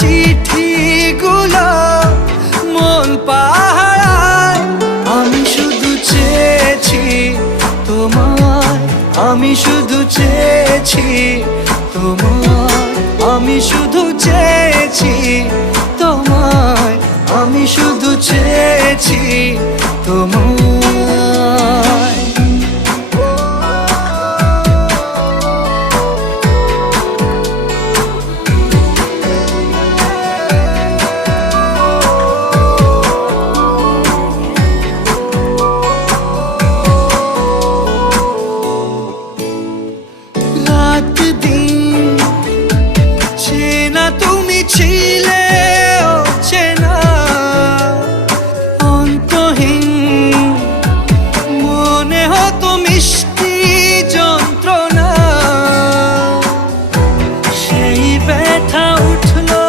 চিঠিগুলো মন পাহারায়। আমি শুধু চেয়েছি তোমায়, আমি শুধু চেয়েছি তোমায়, আমি শুধু চেয়েছি তোমায়, আমি শুধু চেয়েছি তোমায়। রাত দিন চেনা তুমি ছিলে চেনা অন্তহীন, মনে হতো মিষ্টি যন্ত্রণা। সেই ব্যথা উঠলো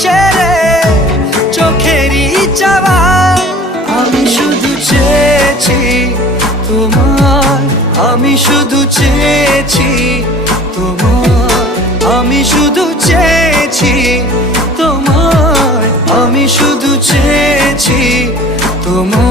সেরে চোখেরই চাওয়ায়। আমি শুধু চেয়েছি তোমার, আমি শুধু চেয়েছি তোমার, আমি শুধু চেয়েছি তোমার, আমি শুধু চেয়েছি তোমার।